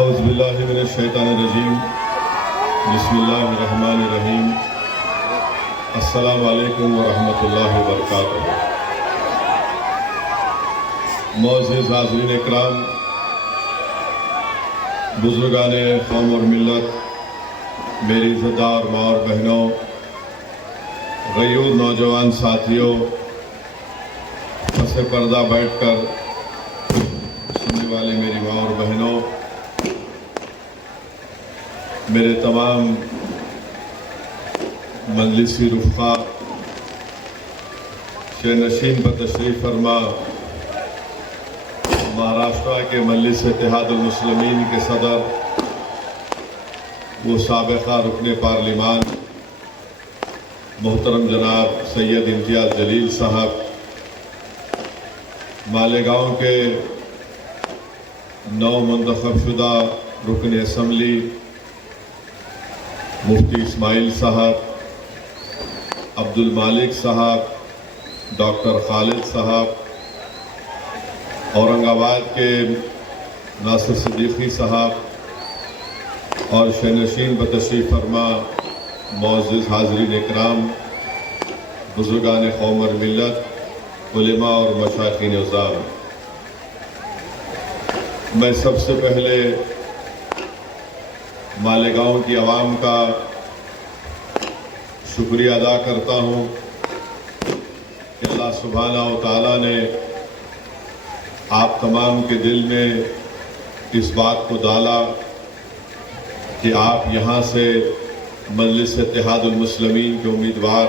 اعوذ باللہ من الشیطان الرجیم بسم اللہ الرحمن الرحیم السلام علیکم ورحمۃ اللہ وبرکاتہ۔ معزز حاضرین اکرام، بزرگان قوم اور ملت، میری عزتدار ماں اور بہنوں، غیور نوجوان ساتھیوں، پس پردہ بیٹھ کر سننے والے میری ماں اور بہنوں، میرے تمام مجلسی رفقا، شہنشین پر تشریف فرما مہاراشٹرا کے مجلس اتحاد المسلمین کے صدر، وہ سابقہ رکن پارلیمان محترم جناب سید امتیاز جلیل صاحب، مالیگاؤں کے نو منتخب شدہ رکن اسمبلی مفتی اسماعیل صاحب، عبد المالک صاحب، ڈاکٹر خالد صاحب، اورنگ آباد کے ناصر صدیقی صاحب اور شہنشین پر تشریف فرما معزز حاضرین اکرام، بزرگان قوم اور ملت، علماء اور مشائخین عظام، میں سب سے پہلے مالیگاؤں کی عوام کا شکریہ ادا کرتا ہوں کہ اللہ سبحانہ و تعالیٰ نے آپ تمام کے دل میں اس بات کو ڈالا کہ آپ یہاں سے مجلس اتحاد المسلمین کے امیدوار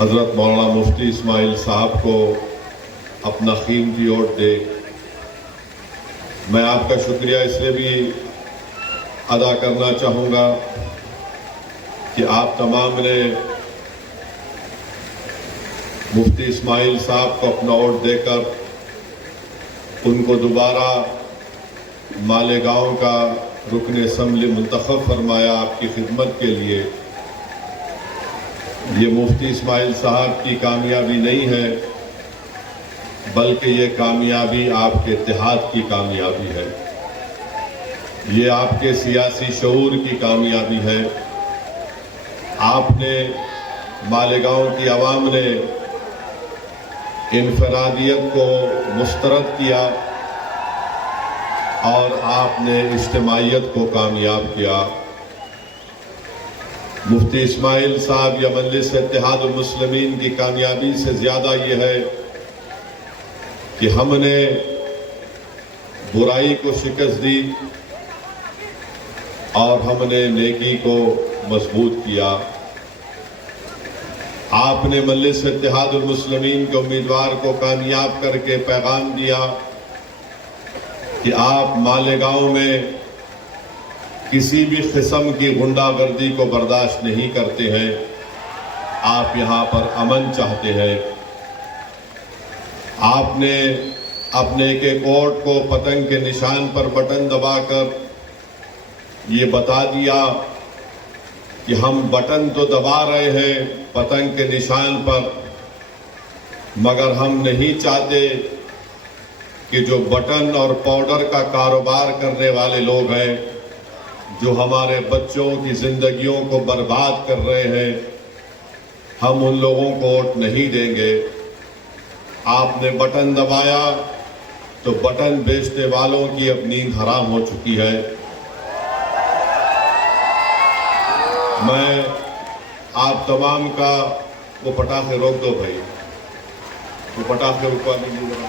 حضرت مولانا مفتی اسماعیل صاحب کو اپنا قیمتی ووٹ دے۔ میں آپ کا شکریہ اس لیے بھی ادا کرنا چاہوں گا کہ آپ تمام نے مفتی اسماعیل صاحب کو اپنا ووٹ دے کر ان کو دوبارہ مالیگاؤں کا رکن اسمبلی منتخب فرمایا آپ کی خدمت کے لیے۔ یہ مفتی اسماعیل صاحب کی کامیابی نہیں ہے، بلکہ یہ کامیابی آپ کے اتحاد کی کامیابی ہے، یہ آپ کے سیاسی شعور کی کامیابی ہے۔ آپ نے مالیگاؤں کی عوام نے انفرادیت کو مسترد کیا اور آپ نے اجتماعیت کو کامیاب کیا۔ مفتی اسماعیل صاحب یا مجلس اتحاد المسلمین کی کامیابی سے زیادہ یہ ہے کہ ہم نے برائی کو شکست دی اور ہم نے نیکی کو مضبوط کیا۔ آپ نے مجلس اتحاد المسلمین کے امیدوار کو کامیاب کر کے پیغام دیا کہ آپ مالیگاؤں میں کسی بھی قسم کی غنڈہ گردی کو برداشت نہیں کرتے ہیں، آپ یہاں پر امن چاہتے ہیں۔ آپ نے اپنے ایک ایک ووٹ کو پتنگ کے نشان پر بٹن دبا کر یہ بتا دیا کہ ہم بٹن تو دبا رہے ہیں پتنگ کے نشان پر، مگر ہم نہیں چاہتے کہ جو بٹن اور پاؤڈر کا کاروبار کرنے والے لوگ ہیں، جو ہمارے بچوں کی زندگیوں کو برباد کر رہے ہیں، ہم ان لوگوں کو ووٹ نہیں دیں گے۔ آپ نے بٹن دبایا تو بٹن بیچنے والوں کی اب نیند حرام ہو چکی ہے۔ میں آپ تمام کا وہ پٹاخے روک دو بھائی، وہ پٹاخے رکوا دیجیے۔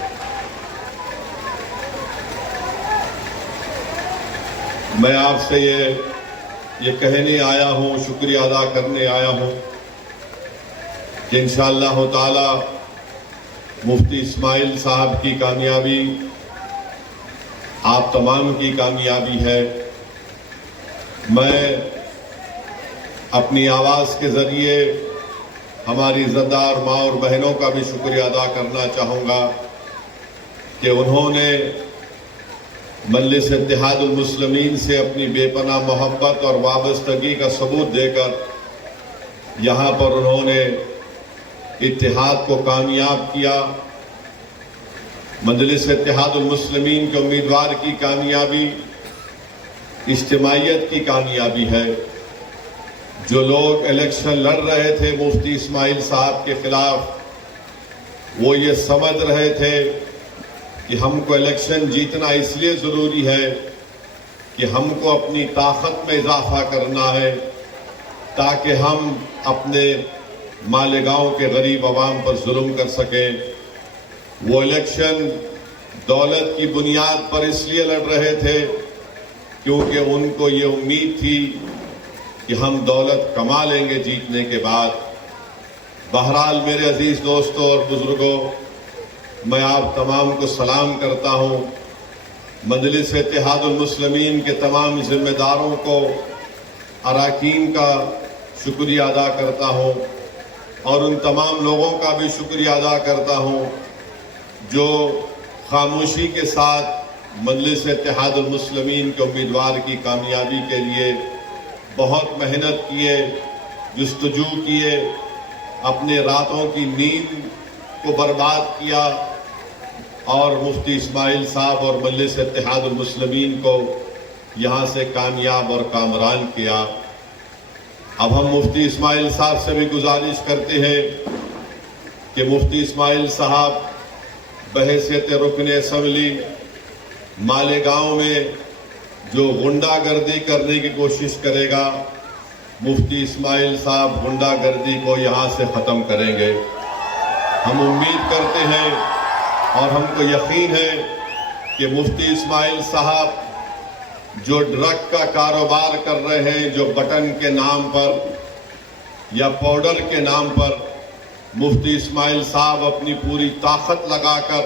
میں آپ سے یہ کہنے آیا ہوں، شکریہ ادا کرنے آیا ہوں کہ انشاءاللہ تعالی مفتی اسماعیل صاحب کی کامیابی آپ تمام کی کامیابی ہے۔ میں اپنی آواز کے ذریعے ہماری عزتدار ماں اور بہنوں کا بھی شکریہ ادا کرنا چاہوں گا کہ انہوں نے مجلس اتحاد المسلمین سے اپنی بے پناہ محبت اور وابستگی کا ثبوت دے کر یہاں پر انہوں نے اتحاد کو کامیاب کیا۔ مجلس اتحاد المسلمین کے امیدوار کی کامیابی اجتماعیت کی کامیابی ہے۔ جو لوگ الیکشن لڑ رہے تھے مفتی اسماعیل صاحب کے خلاف، وہ یہ سمجھ رہے تھے کہ ہم کو الیکشن جیتنا اس لیے ضروری ہے کہ ہم کو اپنی طاقت میں اضافہ کرنا ہے تاکہ ہم اپنے مالیگاؤں کے غریب عوام پر ظلم کر سکیں۔ وہ الیکشن دولت کی بنیاد پر اس لیے لڑ رہے تھے کیونکہ ان کو یہ امید تھی کہ ہم دولت کما لیں گے جیتنے کے بعد۔ بہرحال میرے عزیز دوستوں اور بزرگوں، میں آپ تمام کو سلام کرتا ہوں۔ مجلس اتحاد المسلمین کے تمام ذمہ داروں کو، اراکین کا شکریہ ادا کرتا ہوں اور ان تمام لوگوں کا بھی شکریہ ادا کرتا ہوں جو خاموشی کے ساتھ مجلس اتحاد المسلمین کے امیدوار کی کامیابی کے لیے بہت محنت کیے، جستجو کیے، اپنے راتوں کی نیند کو برباد کیا اور مفتی اسماعیل صاحب اور مجلس اتحاد المسلمین کو یہاں سے کامیاب اور کامران کیا۔ اب ہم مفتی اسماعیل صاحب سے بھی گزارش کرتے ہیں کہ مفتی اسماعیل صاحب بحیثیت رکن اسمبلی مالیگاؤں میں جو غنڈہ گردی کرنے کی کوشش کرے گا، مفتی اسماعیل صاحب غنڈہ گردی کو یہاں سے ختم کریں گے۔ ہم امید کرتے ہیں اور ہم کو یقین ہے کہ مفتی اسماعیل صاحب جو ڈرگ کا کاروبار کر رہے ہیں، جو بٹن کے نام پر یا پاؤڈر کے نام پر، مفتی اسماعیل صاحب اپنی پوری طاقت لگا کر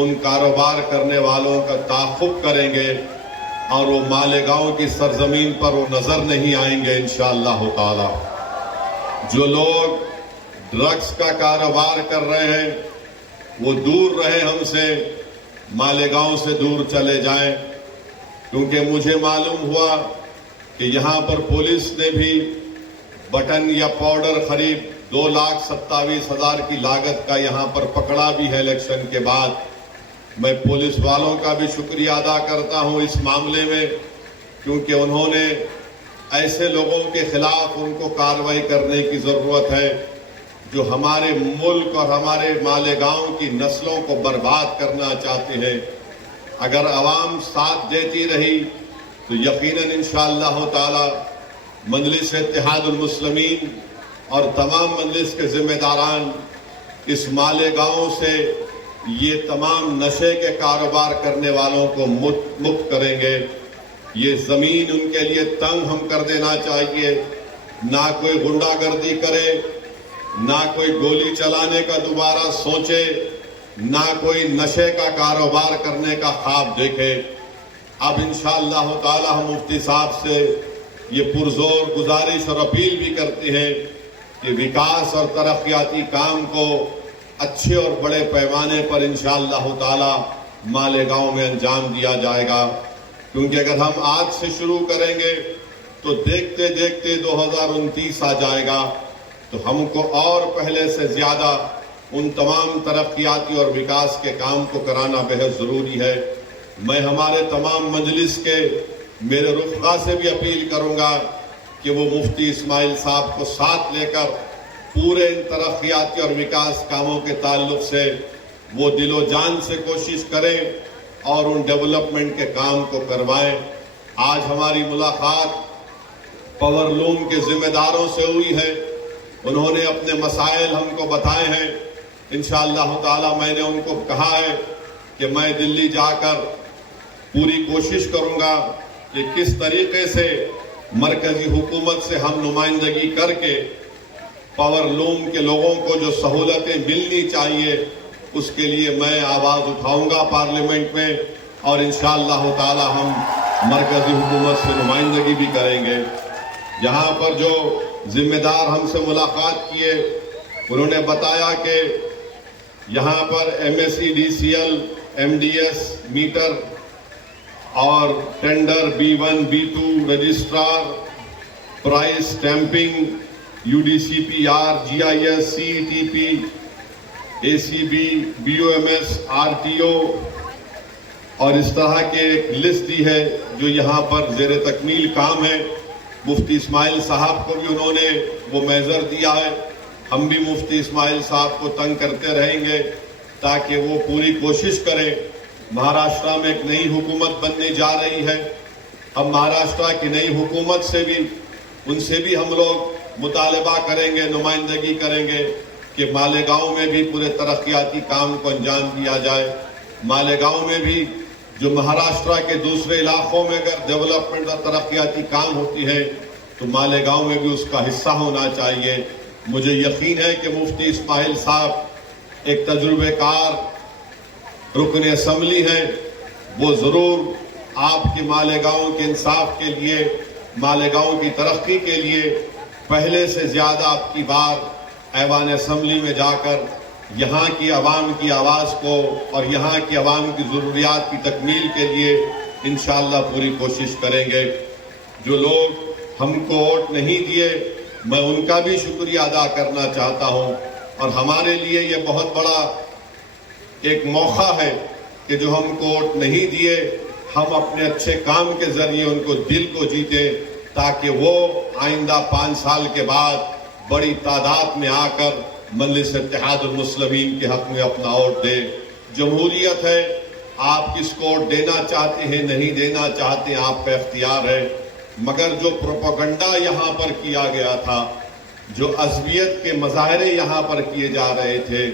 ان کاروبار کرنے والوں کا تعاقب کریں گے اور وہ مالیگاؤں کی سرزمین پر وہ نظر نہیں آئیں گے انشاءاللہ تعالی۔ جو لوگ ڈرگز کا کاروبار کر رہے ہیں وہ دور رہے ہم سے، مالیگاؤں سے دور چلے جائیں، کیونکہ مجھے معلوم ہوا کہ یہاں پر پولیس نے بھی بٹن یا پاؤڈر خرید 2,27,000 کی لاگت کا یہاں پر پکڑا بھی ہے الیکشن کے بعد۔ میں پولیس والوں کا بھی شکریہ ادا کرتا ہوں اس معاملے میں، کیونکہ انہوں نے ایسے لوگوں کے خلاف ان کو کارروائی کرنے کی ضرورت ہے جو ہمارے ملک اور ہمارے مالیگاؤں کی نسلوں کو برباد کرنا چاہتے ہیں۔ اگر عوام ساتھ دیتی رہی تو یقیناً انشاءاللہ تعالی مجلس اتحاد المسلمین اور تمام مجلس کے ذمہ داران اس مالیگاؤں سے یہ تمام نشے کے کاروبار کرنے والوں کو مکت کریں گے۔ یہ زمین ان کے لیے تنگ ہم کر دینا چاہیے، نہ کوئی غنڈہ گردی کرے، نہ کوئی گولی چلانے کا دوبارہ سوچے، نہ کوئی نشے کا کاروبار کرنے کا خواب دیکھے۔ اب انشاءاللہ تعالی ہم مفتی صاحب سے یہ پرزور گزارش اور اپیل بھی کرتے ہیں کہ وکاس اور ترقیاتی کام کو اچھے اور بڑے پیمانے پر انشاءاللہ تعالی مالیگاؤں میں انجام دیا جائے گا، کیونکہ اگر ہم آج سے شروع کریں گے تو دیکھتے دیکھتے 2029 آ جائے گا، تو ہم کو اور پہلے سے زیادہ ان تمام ترقیاتی اور وکاس کے کام کو کرانا بہت ضروری ہے۔ میں ہمارے تمام مجلس کے میرے رفقا سے بھی اپیل کروں گا کہ وہ مفتی اسماعیل صاحب کو ساتھ لے کر پورے ان ترقیاتی اور وکاس کاموں کے تعلق سے وہ دل و جان سے کوشش کریں اور ان ڈیولپمنٹ کے کام کو کروائیں۔ آج ہماری ملاقات پاور لوم کے ذمہ داروں سے ہوئی ہے، انہوں نے اپنے مسائل ہم کو بتائے ہیں۔ انشاءاللہ تعالی میں نے ان کو کہا ہے کہ میں دلی جا کر پوری کوشش کروں گا کہ کس طریقے سے مرکزی حکومت سے ہم نمائندگی کر کے پاور لوم کے لوگوں کو جو سہولتیں ملنی چاہیے اس کے لیے میں آواز اٹھاؤں گا پارلیمنٹ میں، اور انشاءاللہ تعالی ہم مرکزی حکومت سے نمائندگی بھی کریں گے۔ یہاں پر جو ذمہ دار ہم سے ملاقات کیے انہوں نے بتایا کہ یہاں پر MSEDCL MDS میٹر اور tender B1 B2 registrar, prize stamping, UDCPR GIS CETP ACB, BOMS, RTO اور اس طرح کے ایک لسٹ دی ہے جو یہاں پر زیر تکمیل کام ہے. مفتی اسماعیل صاحب کو بھی انہوں نے وہ میزر دیا ہے. ہم بھی مفتی اسماعیل صاحب کو تنگ کرتے رہیں گے تاکہ وہ پوری کوشش کریں. مہاراشٹرا میں ایک نئی حکومت بننے جا رہی ہے. ہم مہاراشٹرا کی نئی حکومت سے بھی ان سے بھی ہم لوگ مطالبہ کریں گے, نمائندگی کریں گے کہ مالیگاؤں میں بھی پورے ترقیاتی کام کو انجام دیا جائے. مالیگاؤں میں بھی جو مہاراشٹرا کے دوسرے علاقوں میں اگر ڈیولپمنٹ اور ترقیاتی کام ہوتی ہے تو مالیگاؤں میں بھی اس کا حصہ ہونا چاہیے. مجھے یقین ہے کہ مفتی اسماعیل صاحب ایک تجربے کار رکن اسمبلی ہیں. وہ ضرور آپ کے مالیگاؤں کے انصاف کے لیے, مالیگاؤں کی ترقی کے لیے پہلے سے زیادہ آپ کی بار ایوان اسمبلی میں جا کر یہاں کی عوام کی آواز کو اور یہاں کی عوام کی ضروریات کی تکمیل کے لیے انشاءاللہ پوری کوشش کریں گے. جو لوگ ہم کو ووٹ نہیں دیے میں ان کا بھی شکریہ ادا کرنا چاہتا ہوں, اور ہمارے لیے یہ بہت بڑا ایک موقع ہے کہ جو ہم کو ووٹ نہیں دیے ہم اپنے اچھے کام کے ذریعے ان کو دل کو جیتے تاکہ وہ آئندہ 5 سال کے بعد بڑی تعداد میں آ کر مجلس اتحاد المسلمین کے حق میں اپنا ووٹ دے. جمہوریت ہے, آپ کس کو ووٹ دینا چاہتے ہیں نہیں دینا چاہتے ہیں آپ کا اختیار ہے, مگر جو پروپیگنڈا یہاں پر کیا گیا تھا, جو عصبیت کے مظاہرے یہاں پر کیے جا رہے تھے,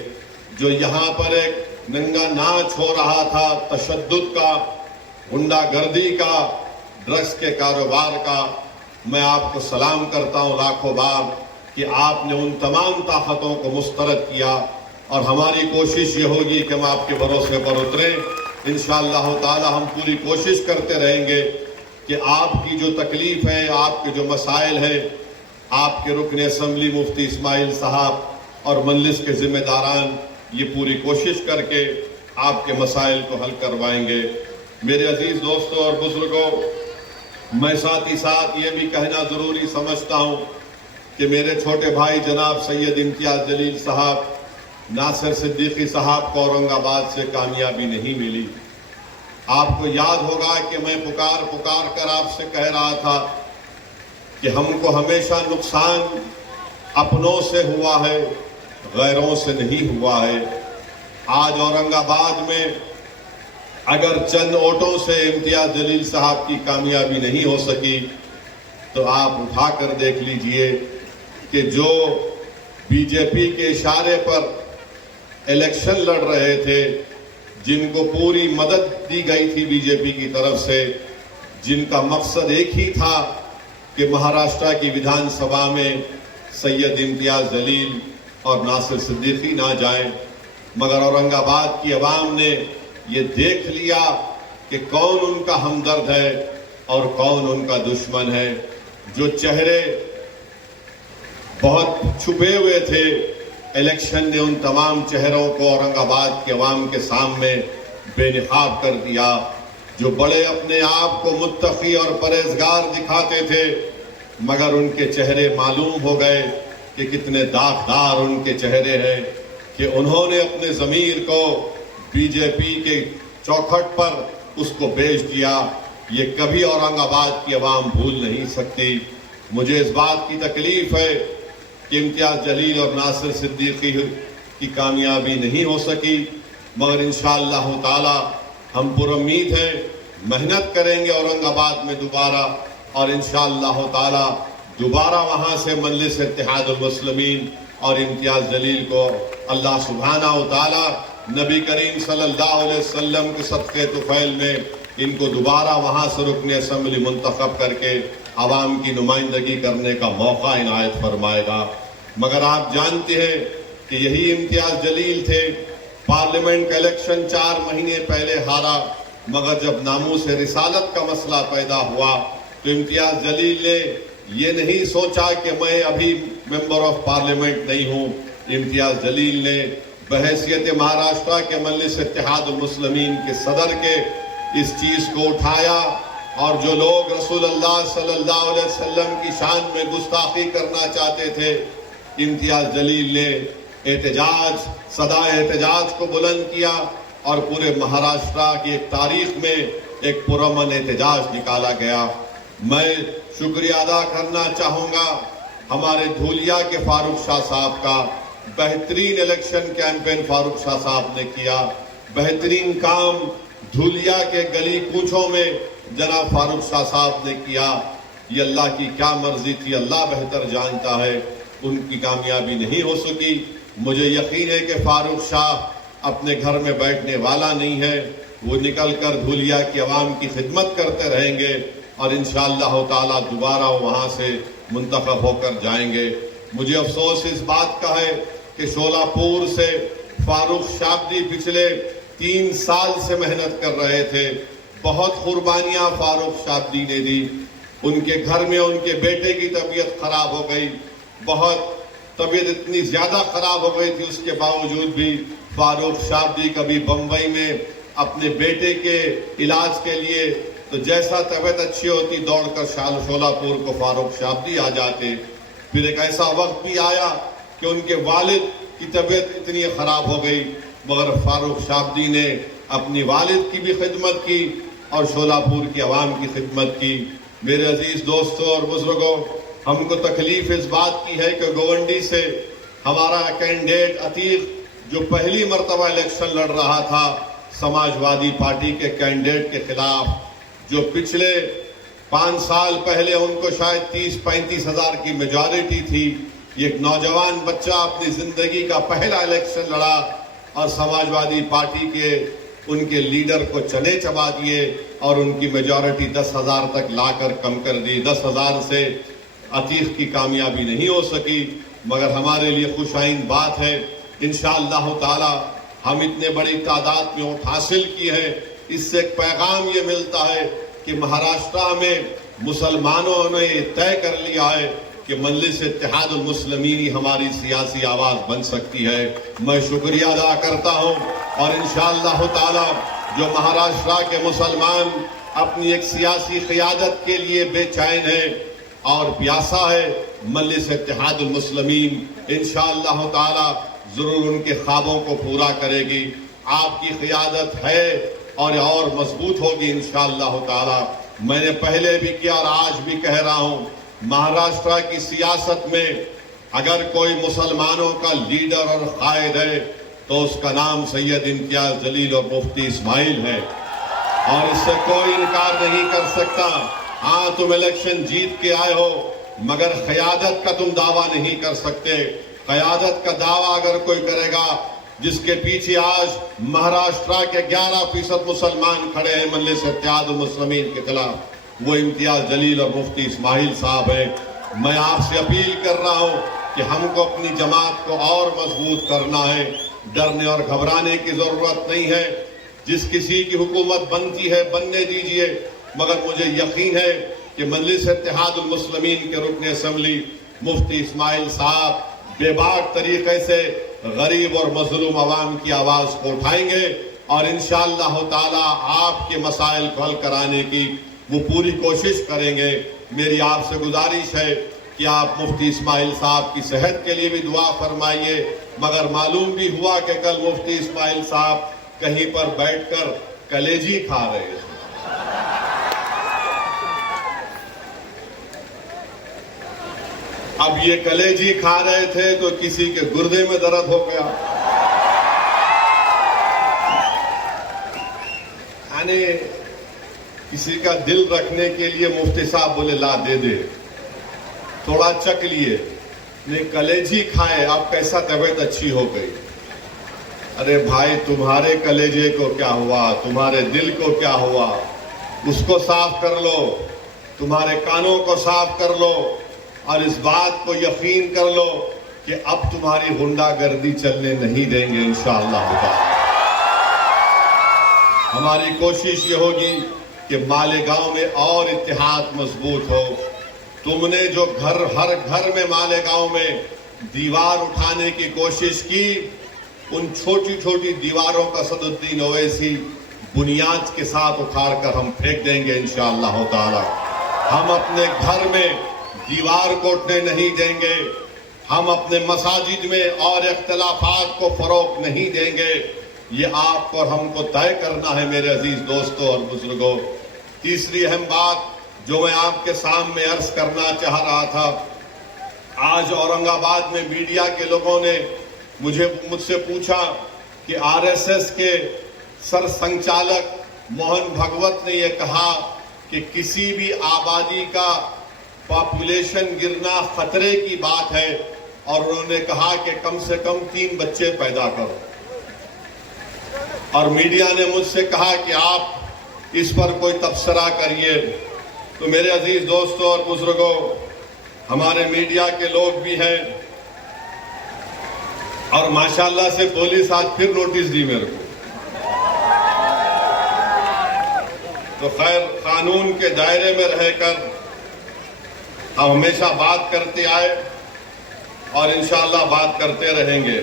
جو یہاں پر ایک ننگا ناچ ہو رہا تھا تشدد کا, غنڈہ گردی کا, ڈرگس کے کاروبار کا, میں آپ کو سلام کرتا ہوں لاکھوں بار کہ آپ نے ان تمام طاقتوں کو مسترد کیا, اور ہماری کوشش یہ ہوگی کہ ہم آپ کے بھروسے پر اتریں. انشاءاللہ تعالی ہم پوری کوشش کرتے رہیں گے کہ آپ کی جو تکلیف ہے, آپ کے جو مسائل ہیں, آپ کے رکن اسمبلی مفتی اسماعیل صاحب اور مجلس کے ذمہ داران یہ پوری کوشش کر کے آپ کے مسائل کو حل کروائیں گے. میرے عزیز دوستوں اور بزرگوں, میں ساتھ ہی ساتھ یہ بھی کہنا ضروری سمجھتا ہوں کہ میرے چھوٹے بھائی جناب سید امتیاز جلیل صاحب, ناصر صدیقی صاحب کو اورنگ آباد سے کامیابی نہیں ملی. آپ کو یاد ہوگا کہ میں پکار کر آپ سے کہہ رہا تھا کہ ہم کو ہمیشہ نقصان اپنوں سے ہوا ہے, غیروں سے نہیں ہوا ہے. آج اورنگ آباد میں اگر چند ووٹوں سے امتیاز جلیل صاحب کی کامیابی نہیں ہو سکی تو آپ اٹھا کر دیکھ لیجئے کہ جو بی جے پی کے اشارے پر الیکشن لڑ رہے تھے, جن کو پوری مدد دی گئی تھی بی جے پی کی طرف سے, جن کا مقصد ایک ہی تھا کہ مہاراشٹرا کی ویدھان سبھا میں سید امتیاز جلیل اور ناصر صدیقی نہ جائیں, مگر اورنگ آباد کی عوام نے یہ دیکھ لیا کہ کون ان کا ہمدرد ہے اور کون ان کا دشمن ہے. جو چہرے بہت چھپے ہوئے تھے, الیکشن نے ان تمام چہروں کو اورنگ آباد کے عوام کے سامنے بے نقاب کر دیا. جو بڑے اپنے آپ کو متقی اور پرہیزگار دکھاتے تھے, مگر ان کے چہرے معلوم ہو گئے کہ کتنے داغدار ان کے چہرے ہیں, کہ انہوں نے اپنے ضمیر کو بی جے پی کے چوکھٹ پر اس کو بیچ دیا. یہ کبھی اورنگ آباد کی عوام بھول نہیں سکتی. مجھے اس بات کی تکلیف ہے کہ امتیاز جلیل اور ناصر صدیقی کی کامیابی نہیں ہو سکی, مگر انشاءاللہ تعالی ہم پر امید ہیں, محنت کریں گے اورنگ آباد میں دوبارہ, اور انشاءاللہ تعالی دوبارہ وہاں سے مجلس اتحاد المسلمین اور امتیاز جلیل کو اللہ سبحانہ و تعالی نبی کریم صلی اللہ علیہ وسلم کے صدقے طفیل میں ان کو دوبارہ وہاں سے رکن اسمبلی منتخب کر کے عوام کی نمائندگی کرنے کا موقع عنایت فرمائے گا. مگر آپ جانتے ہیں کہ یہی امتیاز جلیل تھے, پارلیمنٹ کا الیکشن 4 مہینے پہلے ہارا, مگر جب ناموس رسالت کا مسئلہ پیدا ہوا تو امتیاز جلیل نے یہ نہیں سوچا کہ میں ابھی ممبر آف پارلیمنٹ نہیں ہوں. امتیاز جلیل نے بحیثیت مہاراشٹرا کے مجلس اتحاد المسلمین کے صدر کے اس چیز کو اٹھایا, اور جو لوگ رسول اللہ صلی اللہ علیہ وسلم کی شان میں گستاخی کرنا چاہتے تھے, امتیاز جلیل نے احتجاج صدا احتجاج کو بلند کیا اور پورے مہاراشٹرا کی ایک تاریخ میں ایک پرامن احتجاج نکالا گیا۔ میں شکریہ ادا کرنا چاہوں گا ہمارے دھولیا کے فاروق شاہ صاحب کا۔ بہترین الیکشن کیمپین فاروق شاہ صاحب نے کیا، بہترین کام دھولیا کے گلی کوچوں میں جناب فاروق شاہ صاحب نے کیا۔ یہ اللہ کی کیا مرضی تھی، اللہ بہتر جانتا ہے، ان کی کامیابی نہیں ہو سکی۔ مجھے یقین ہے کہ فاروق شاہ اپنے گھر میں بیٹھنے والا نہیں ہے، وہ نکل کر دھولیا کی عوام کی خدمت کرتے رہیں گے اور انشاءاللہ تعالی دوبارہ وہاں سے منتخب ہو کر جائیں گے۔ مجھے افسوس اس بات کا ہے کہ شولاپور سے فاروق شابدی پچھلے 3 سال سے محنت کر رہے تھے، بہت قربانیاں فاروق شابدی نے دی۔ ان کے گھر میں ان کے بیٹے کی طبیعت خراب ہو گئی، بہت طبیعت اتنی زیادہ خراب ہو گئی تھی، اس کے باوجود بھی فاروق شابدی کبھی بمبئی میں اپنے بیٹے کے علاج کے لیے تو جیسا طبیعت اچھی ہوتی دوڑ کر شولاپور کو فاروق شابدی آ جاتے۔ پھر ایک ایسا وقت بھی آیا کہ ان کے والد کی طبیعت اتنی خراب ہو گئی، مگر فاروق شابدی نے اپنی والد کی بھی خدمت کی اور شولاپور کی عوام کی خدمت کی۔ میرے عزیز دوستوں اور بزرگوں، ہم کو تکلیف اس بات کی ہے کہ گوونڈی سے ہمارا کینڈیڈیٹ عتیق جو پہلی مرتبہ الیکشن لڑ رہا تھا سماجوادی پارٹی کے کینڈیڈیٹ کے خلاف، جو پچھلے 5 سال پہلے ان کو شاید 30-35 ہزار کی میجارٹی تھی، یہ ایک نوجوان بچہ اپنی زندگی کا پہلا الیکشن لڑا اور سماجوادی پارٹی کے ان کے لیڈر کو چنے چبا دیے اور ان کی میجارٹی 10,000 تک لا کر کم کر دی۔ 10,000 سے عتیق کی کامیابی نہیں ہو سکی، مگر ہمارے لیے خوش آئند بات ہے، انشاءاللہ تعالی ہم اتنے بڑی تعداد میں ووٹ حاصل کی ہے۔ اس سے ایک پیغام یہ ملتا ہے کہ مہاراشٹرا میں مسلمانوں نے طے کر لیا ہے کہ مجلس اتحاد المسلمین ہی ہماری سیاسی آواز بن سکتی ہے۔ میں شکریہ ادا کرتا ہوں اور انشاءاللہ تعالی جو مہاراشٹرا کے مسلمان اپنی ایک سیاسی قیادت کے لیے بے چین ہے اور پیاسا ہے، مجلس اتحاد المسلمین انشاءاللہ تعالی ضرور ان کے خوابوں کو پورا کرے گی۔ آپ کی قیادت ہے اور مضبوط ہوگی انشاءاللہ تعالی۔ میں نے پہلے بھی کیا اور آج بھی کہہ رہا ہوں، مہاراشٹرا کی سیاست میں اگر کوئی مسلمانوں کا لیڈر اور قائد ہے تو اس کا نام سید امتیاز جلیل اور مفتی اسماعیل ہے، اور اس سے کوئی انکار نہیں کر سکتا۔ ہاں تم الیکشن جیت کے آئے ہو مگر قیادت کا تم دعویٰ نہیں کر سکتے۔ قیادت کا دعویٰ اگر کوئی کرے گا جس کے پیچھے آج مہاراشٹرا کے 11% مسلمان کھڑے ہیں مجلس اتحاد المسلمین کے خلاف، وہ امتیاز جلیل اور مفتی اسماعیل صاحب ہیں۔ میں آپ سے اپیل کر رہا ہوں کہ ہم کو اپنی جماعت کو اور مضبوط کرنا ہے، ڈرنے اور گھبرانے کی ضرورت نہیں ہے۔ جس کسی کی حکومت بنتی ہے بننے دیجئے، مگر مجھے یقین ہے کہ مجلس اتحاد المسلمین کے رکن اسمبلی مفتی اسماعیل صاحب بے باک طریقے سے غریب اور مظلوم عوام کی آواز کو اٹھائیں گے اور انشاءاللہ تعالی آپ کے مسائل کو حل کرانے کی وہ پوری کوشش کریں گے۔ میری آپ سے گزارش ہے کہ آپ مفتی اسماعیل صاحب کی صحت کے لیے بھی دعا فرمائیے، مگر معلوم بھی ہوا کہ کل مفتی اسماعیل صاحب کہیں پر بیٹھ کر کلیجی کھا رہے ہیں۔ اب یہ کلیجی کھا رہے تھے تو کسی کے گردے میں درد ہو گیا، یعنی کسی کا دل رکھنے کے لیے مفتی صاحب بولے لا دے دے، تھوڑا چک لیے، نہیں کلیجی کھائے، اب کیسا طبیعت اچھی ہو گئی۔ ارے بھائی تمہارے کلیجے کو کیا ہوا، تمہارے دل کو کیا ہوا، اس کو صاف کر لو، تمہارے کانوں کو صاف کر لو اور اس بات کو یقین کر لو کہ اب تمہاری غنڈہ گردی چلنے نہیں دیں گے انشاءاللہ تعالی۔ ہماری کوشش یہ ہوگی کہ مالیگاؤں میں اور اتحاد مضبوط ہو۔ تم نے جو ہر گھر میں مالیگاؤں میں دیوار اٹھانے کی کوشش کی، ان چھوٹی چھوٹی دیواروں کا صدالدین اویسی بنیاد کے ساتھ اٹھار کر ہم پھینک دیں گے انشاءاللہ تعالی۔ ہم اپنے گھر میں دیوار کو اٹھنے نہیں دیں گے، ہم اپنے مساجد میں اور اختلافات کو فروغ نہیں دیں گے. یہ آپ کو اور ہم کو طے کرنا ہے میرے عزیز دوستوں اور بزرگوں. تیسری اہم بات جو میں آپ کے سامنے عرض کرنا چاہ رہا تھا، آج اورنگ آباد میں میڈیا کے لوگوں نے مجھ سے پوچھا کہ آر ایس ایس کے سر سنچالک موہن بھگوت نے یہ کہا کہ کسی بھی آبادی کا پاپولیشن گرنا خطرے کی بات ہے، اور انہوں نے کہا کہ کم سے کم 3 بچے پیدا کرو. اور میڈیا نے مجھ سے کہا کہ آپ اس پر کوئی تبصرہ کریے. تو میرے عزیز دوستوں اور بزرگوں، ہمارے میڈیا کے لوگ بھی ہیں، اور ماشاءاللہ سے پولیس آج پھر نوٹس دی میرے کو. تو خیر، قانون کے دائرے میں رہ کر ہم ہمیشہ بات کرتے آئے اور انشاءاللہ بات کرتے رہیں گے.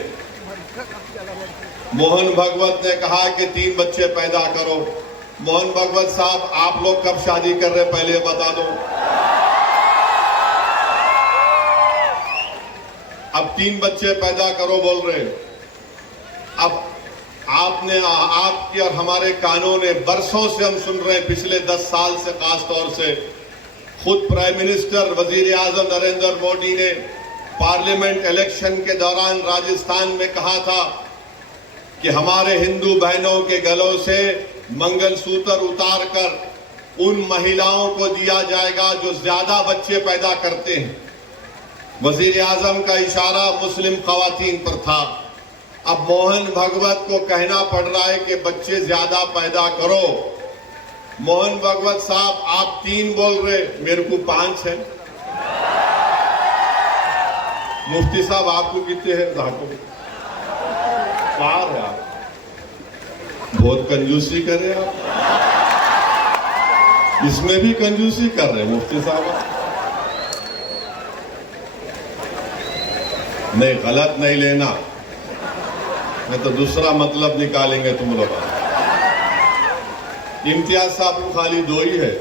موہن بھگوت نے کہا کہ 3 بچے پیدا کرو. موہن بھگوت صاحب، آپ لوگ کب شادی کر رہے پہلے بتا دو. اب 3 بچے پیدا کرو بول رہے. اب آپ کی اور ہمارے قانون برسوں سے ہم سن رہے ہیں، پچھلے 10 سال سے خاص طور سے خود پرائم منسٹر وزیر اعظم نریندر مودی نے پارلیمنٹ الیکشن کے دوران راجستھان میں کہا تھا کہ ہمارے ہندو بہنوں کے گلوں سے منگل سوتر اتار کر ان مہیلاؤں کو دیا جائے گا جو زیادہ بچے پیدا کرتے ہیں. وزیر اعظم کا اشارہ مسلم خواتین پر تھا. اب موہن بھگوت کو کہنا پڑ رہا ہے کہ بچے زیادہ پیدا کرو. موہن بھگوت صاحب، آپ 3 بول رہے، میرے کو 5 ہے. مفتی صاحب آپ کو کتنے ہیں؟ 4 ہے. آپ بہت کنجوسی کر رہے ہیں. آپ اس میں بھی کنجوسی کر رہے ہیں مفتی صاحب. نہیں، غلط نہیں لینا، میں تو دوسرا مطلب نکالیں گے تم لوگ. امتیاز صاحب کو خالی 2 ہی ہے.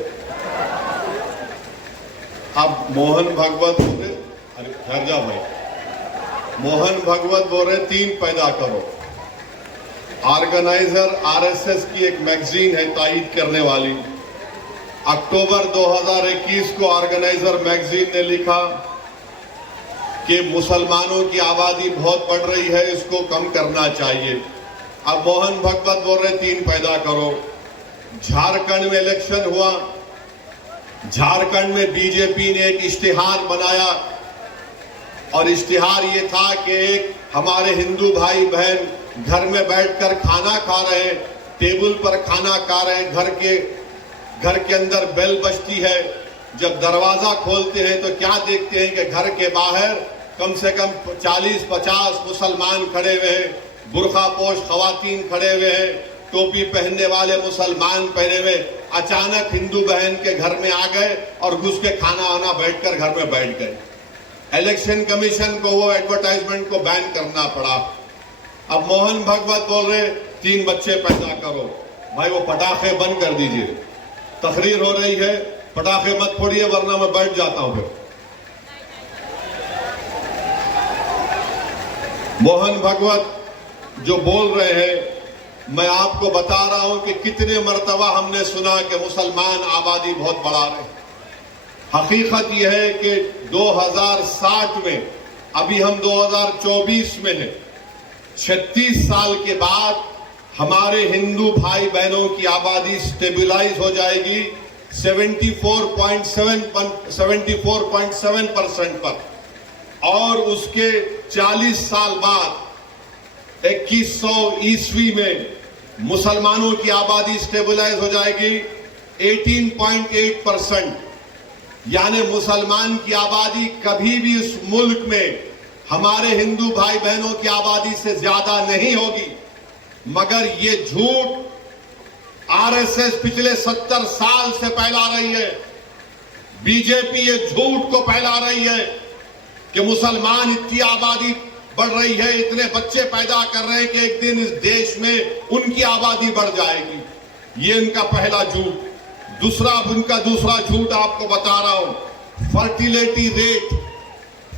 اب موہن بھگوت بول رہے، ارے گھر جا بھائی. موہن بھگوت بول رہے 3 پیدا کرو. آرگنائزر آر ایس ایس کی ایک میگزین ہے تائید کرنے والی. اکتوبر 2021 کو آرگنائزر میگزین نے لکھا کہ مسلمانوں کی آبادی بہت بڑھ رہی ہے، اس کو کم کرنا چاہیے. اب موہن بھگوت بول رہے 3 پیدا کرو. جھارکھنڈ میں الیکشن ہوا. جھارکھنڈ میں بی جے پی نے ایک اشتہار بنایا، اور اشتہار یہ تھا کہ ایک ہمارے ہندو بھائی بہن گھر میں بیٹھ کر کھانا کھا رہے ہیں، ٹیبل پر کھانا کھا رہے ہیں، گھر کے اندر بیل بجتی ہے. جب دروازہ کھولتے ہیں تو کیا دیکھتے ہیں کہ گھر کے باہر کم سے کم 40-50 مسلمان کھڑے ہوئے ہیں، برقع پوش خواتین کھڑے ہوئے ہیں، ٹوپی پہننے والے مسلمان پہنے ہوئے. اچانک ہندو بہن کے گھر میں آ گئے اور گھس کے کھانا آنا بیٹھ کر گھر میں بیٹھ گئے. الیکشن کمیشن کو وہ ایڈورٹائزمنٹ کو بین کرنا پڑا. اب موہن بھگوت بول رہے 3 بچے پیدا کرو. بھائی وہ پٹاخے بند کر دیجئے، تقریر ہو رہی ہے، پٹاخے مت پھوڑیے ورنہ میں بیٹھ جاتا ہوں. پھر موہن بھگوت جو بول رہے ہیں، میں آپ کو بتا رہا ہوں کہ کتنے مرتبہ ہم نے سنا کہ مسلمان آبادی بہت بڑھا رہے ہیں. حقیقت یہ ہے کہ 2060 میں، ابھی ہم 2024 میں ہیں، 36 سال کے بعد ہمارے ہندو بھائی بہنوں کی آبادی سٹیبلائز ہو جائے گی 74.7% پر، اور اس کے 40 سال بعد 2100 عیسوی میں مسلمانوں کی آبادی سٹیبلائز ہو جائے گی 18.8%. یعنی مسلمان کی آبادی کبھی بھی اس ملک میں ہمارے ہندو بھائی بہنوں کی آبادی سے زیادہ نہیں ہوگی. مگر یہ جھوٹ آر ایس ایس پچھلے 70 سال سے پھیلا رہی ہے. بی جے پی یہ جھوٹ کو پھیلا رہی ہے کہ مسلمان اتنی آبادی بڑھ رہی ہے، اتنے بچے پیدا کر رہے ہیں کہ ایک دن اس دیش میں ان کی آبادی بڑھ جائے گی. یہ ان کا پہلا جھوٹ. ان کا دوسرا جھوٹ آپ کو بتا رہا ہوں.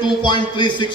2.36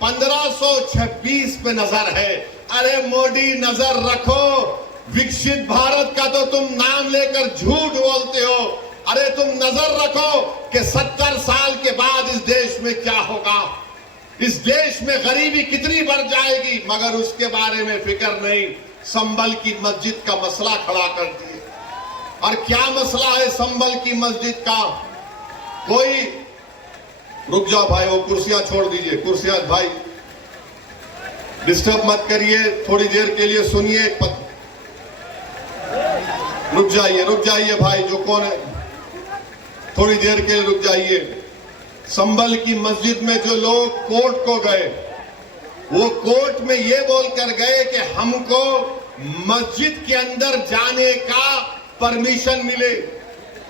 1526 پہ نظر ہے. ارے موڈی نظر رکھو, وکشت بھارت کا تو تم نام لے کر جھوٹ بولتے ہو. ارے تم نظر رکھو کہ 70 سال کے بعد اس دیش میں کیا ہوگا, اس دیش میں غریبی کتنی بڑھ جائے گی, مگر اس کے بارے میں فکر نہیں. سنبل کی مسجد کا مسئلہ کھڑا کر دیے. اور کیا مسئلہ ہے سنبل کی مسجد کا؟ کوئی رک جاؤ بھائی, وہ کرسیاں چھوڑ دیجئے, کرسیاں بھائی ڈسٹرب مت کریے, تھوڑی دیر کے لیے سنیے. رک جائیے بھائی, جو کون ہے تھوڑی دیر کے لیے رک جائیے. سنبل کی مسجد میں جو لوگ کورٹ کو گئے, وہ کورٹ میں یہ بول کر گئے کہ ہم کو مسجد کے اندر جانے کا پرمیشن ملے.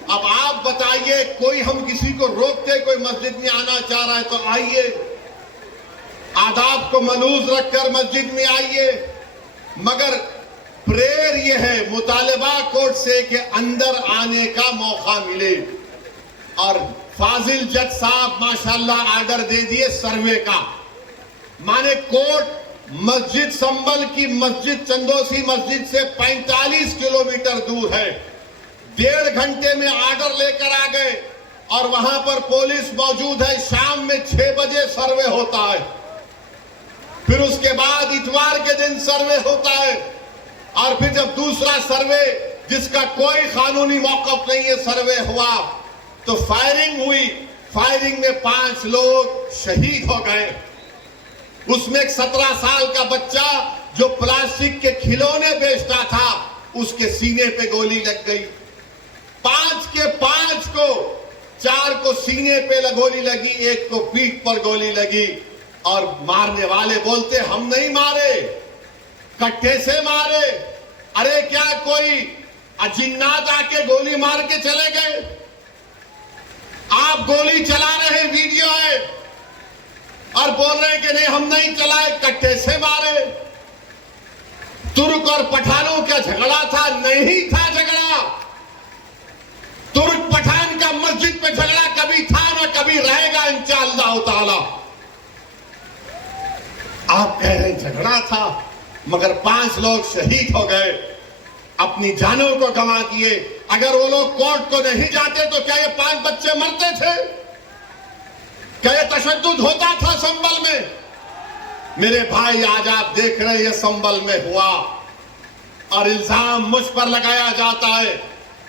اب آپ بتائیے, کوئی ہم کسی کو روکتے, کوئی مسجد میں آنا چاہ رہا ہے تو آئیے, آداب کو ملحوظ رکھ کر مسجد میں آئیے. مگر پریئر یہ ہے, مطالبہ کورٹ سے کہ اندر آنے کا موقع ملے. اور فاضل جج صاحب ماشاءاللہ آرڈر دے دیے سروے کا. مانے کورٹ مسجد سنبل کی مسجد چندوسی مسجد سے 45 کلومیٹر دور ہے. 1.5 گھنٹے میں آرڈر لے کر آ گئے, اور وہاں پر پولیس موجود ہے. شام میں 6 بجے سروے ہوتا ہے, پھر اس کے بعد اتوار کے دن سروے ہوتا ہے, اور پھر جب دوسرا سروے جس کا کوئی قانونی موقف نہیں ہے سروے ہوا تو فائرنگ ہوئی. فائرنگ میں 5 لوگ شہید ہو گئے. اس میں ایک 17 سال کا بچہ جو پلاسٹک کے کھلونے بیچتا تھا, اس کے سینے پہ گولی لگ گئی. 5 کے 5 کو, 4 کو سینے پہ گولی لگی, 1 کو پیٹھ پر گولی لگی. اور مارنے والے بولتے ہم نہیں مارے, کٹھے سے مارے. ارے کیا کوئی جنات آ کے گولی مار کے چلے گئے؟ آپ گولی چلا رہے ہیں, ویڈیو ہے, اور بول رہے ہیں کہ نہیں ہم نہیں چلائے, کٹھے سے مارے. ترک اور پٹھانوں کا جھگڑا تھا؟ نہیں تھا جھگڑا. ترک پٹھان کا مسجد پہ جھگڑا کبھی تھا نہ کبھی رہے گا انشاءاللہ تعالی. آپ کہہ رہے ہیں جھگڑا تھا, مگر 5 لوگ شہید ہو گئے, اپنی جانوں کو گنوا دیے. اگر وہ لوگ کورٹ کو نہیں جاتے تو کیا یہ 5 بچے مرتے تھے؟ کیا یہ تشدد ہوتا تھا سنبل میں؟ میرے بھائی آج آپ دیکھ رہے ہیں یہ سنبل میں ہوا, اور الزام مجھ پر لگایا جاتا ہے.